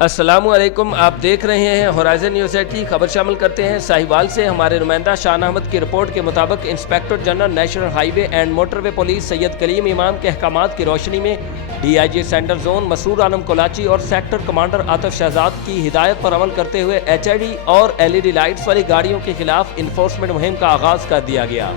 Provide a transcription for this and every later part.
अस्सलामु अलैकुम। आप देख रहे हैं होराइजन न्यूज़ 80। खबर शामिल करते हैं साहिवाल से। हमारे नुमाइंदा शान अहमद की रिपोर्ट के मुताबिक inspector general national highway and motorway police Syed Kaleem Imam के अहकामात की रोशनी में DIG सेंट्रल जोन मसूर आलम कोलाची और सेक्टर कमांडर आतिफ शहजाद की हिदायत पर अमल करते हुए HID और LED लाइट्स वाली गाड़ियों के खिलाफ इन्फोर्समेंट मुहिम का आगाज कर दिया गया।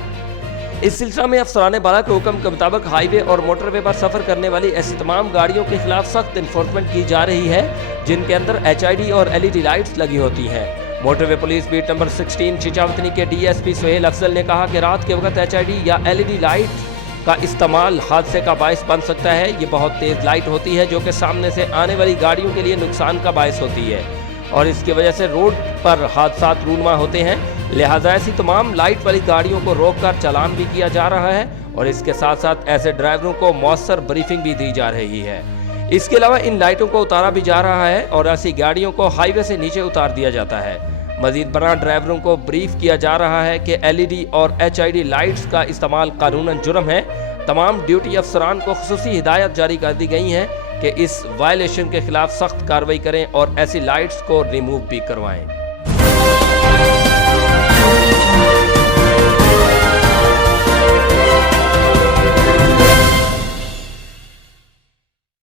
इस सिलसिला में अफसरान बाला के हुक्म के मुताबिक हाईवे और मोटरवे पर सफर करने वाली ऐसी तमाम गाड़ियों के खिलाफ सख्त इन्फोर्समेंट की जा रही है जिनके अंदर HID और LED लाइट्स लगी होती हैं। Motorway police beat number 16 Chichawatni के DSP सुहेल अफजल ने कहा कि रात के वक्त HID या LED लाइट का इस्तेमाल हादसे का बायस बन सकता है। ये बहुत तेज लाइट होती है जो कि सामने से आने वाली गाड़ियों के लिए नुकसान का बायस होती है और इसकी वजह से रोड पर हादसात रूनुमा होते हैं। लिहाजा ऐसी तमाम लाइट वाली गाड़ियों को रोककर चालान भी किया जा रहा है और इसके साथ साथ ऐसे ड्राइवरों को मौसर ब्रीफिंग भी दी जा रही है। इसके अलावा इन लाइटों को उतारा भी जा रहा है और ऐसी गाड़ियों को हाईवे से नीचे उतार दिया जाता है। मजीद बना ड्राइवरों को ब्रीफ किया जा रहा है कि LED और HID लाइट्स का इस्तेमाल कानूनन जुर्म है। तमाम ड्यूटी अफसरान को खुसूसी हिदायत जारी कर दी गई हैं कि इस वायलेशन के खिलाफ सख्त कार्रवाई करें और ऐसी लाइट्स को रिमूव भी करवाएं।